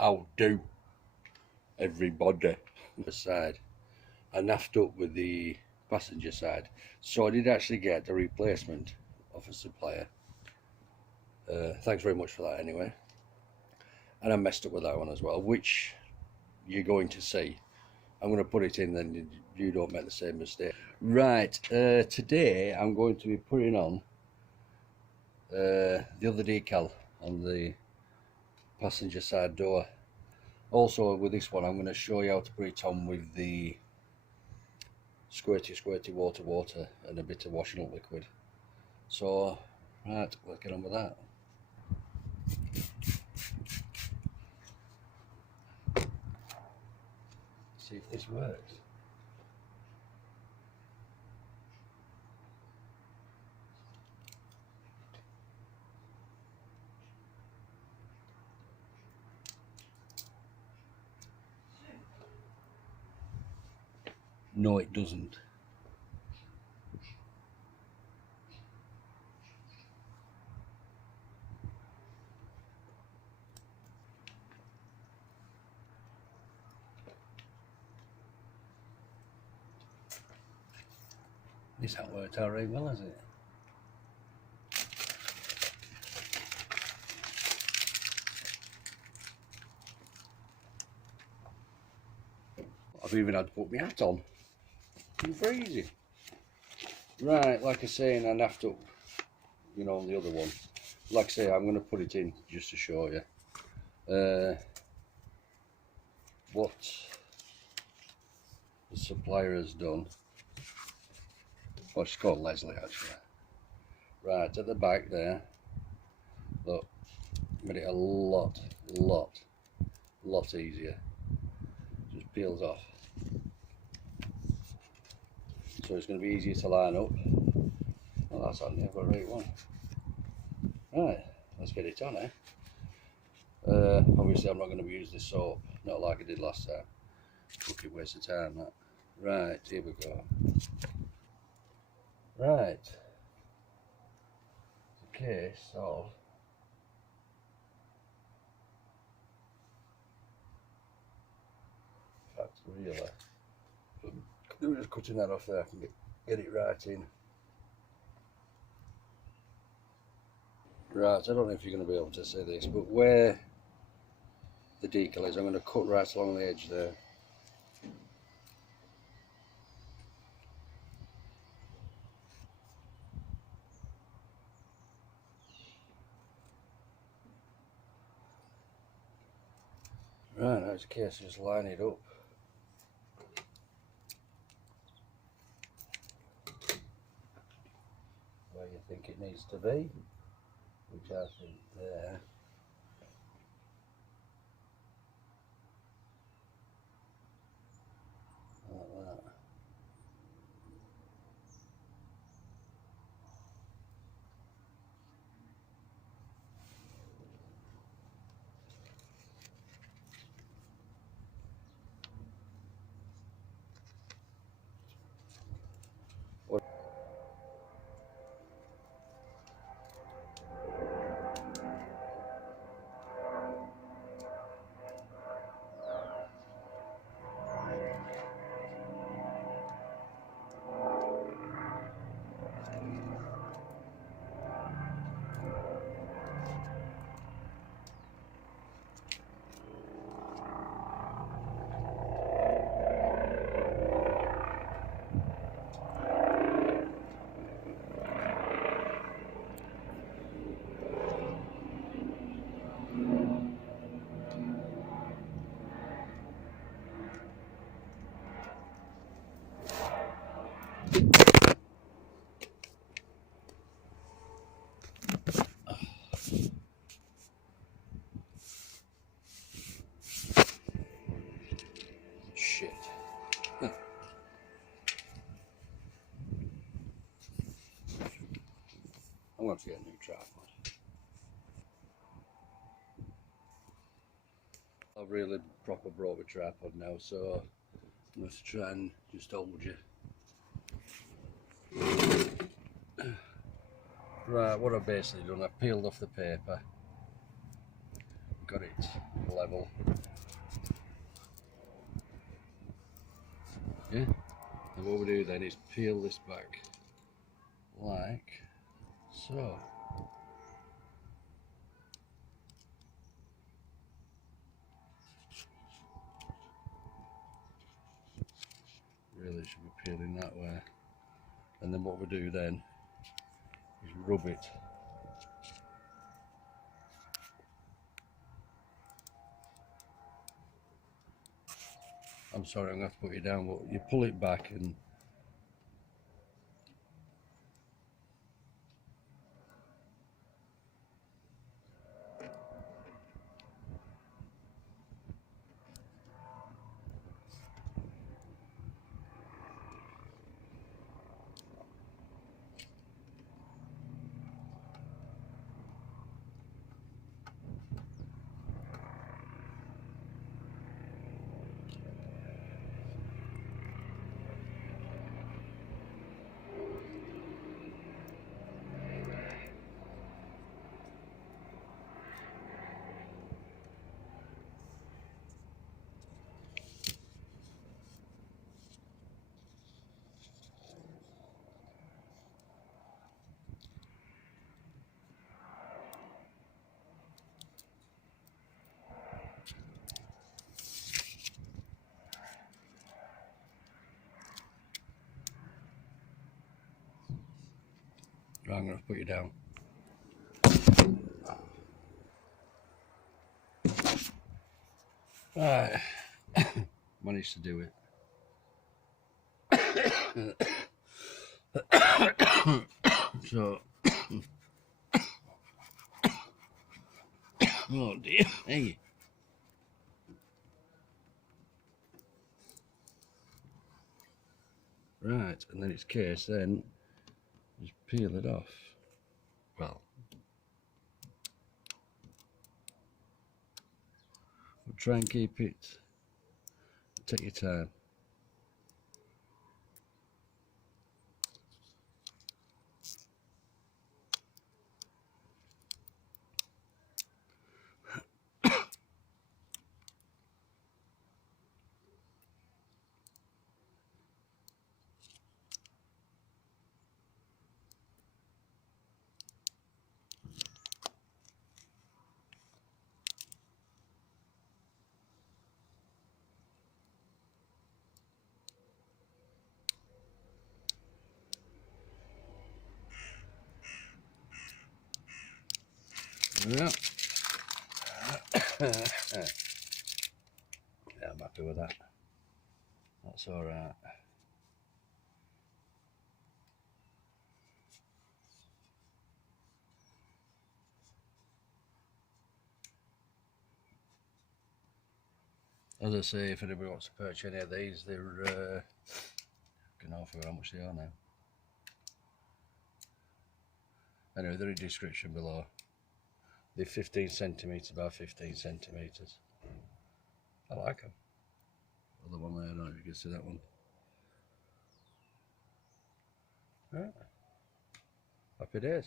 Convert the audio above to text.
outdo everybody. The side, I naffed up with the passenger side, so I did actually get a replacement of a supplier. Thanks very much for that anyway. And I messed up with that one as well, which you're going to see. I'm going to put it in, then you don't make the same mistake. Right, today I'm going to be putting on the other decal on the passenger side door. Also with this one I'm going to show you how to put it on with the squirty water and a bit of washing up liquid. So right, let's get on with that. See if this works. No, it doesn't. This hasn't worked out very well, has it? I've even had to put my hat on. I'm freezing. Right, like I say, and I naffed up, you know, on the other one. Like I say, I'm going to put it in just to show you what the supplier has done. Well, she's called Leslie actually. Right, at the back there, look, made it a lot easier. Just peels off. So it's going to be easier to line up. Well, that's handy, I've got a right one. Right, let's get it on, eh? Obviously I'm not going to use this soap, not like I did last time. Fucking waste of time, that. Right, here we go. Right. The case of really. I'm just cutting that off there, I can get it right in. Right, I don't know if you're going to be able to see this, but where the decal is, I'm going to cut right along the edge there. Right, now it's a case of just line it up. Where you think it needs to be, which I think there. Like that. Shit. I'm going to get a new tripod. I've really proper broke a tripod now, so I'm going to try and just hold you. Right, what I've basically done, I've peeled off the paper, got it level. Yeah, and what we do then is peel this back like so. Really should be peeling that way. And then what we do then is rub it. I'm sorry, I'm going to have to put you down, but you pull it back and right, I'm going to put you down. Right, managed to do it. So, oh dear, hey. Right, and then it's case, then just peel it off. Well, we'll try and keep it, take your time. Yeah. Yeah, I'm happy with that. That's all right. As I say, if anybody wants to purchase any of these, they're I can offer how much they are now. Anyway, they're in the description below. They're 15 centimetres by 15 centimetres. I like them. Other one there, I don't know if you can see that one. Right. Happy days.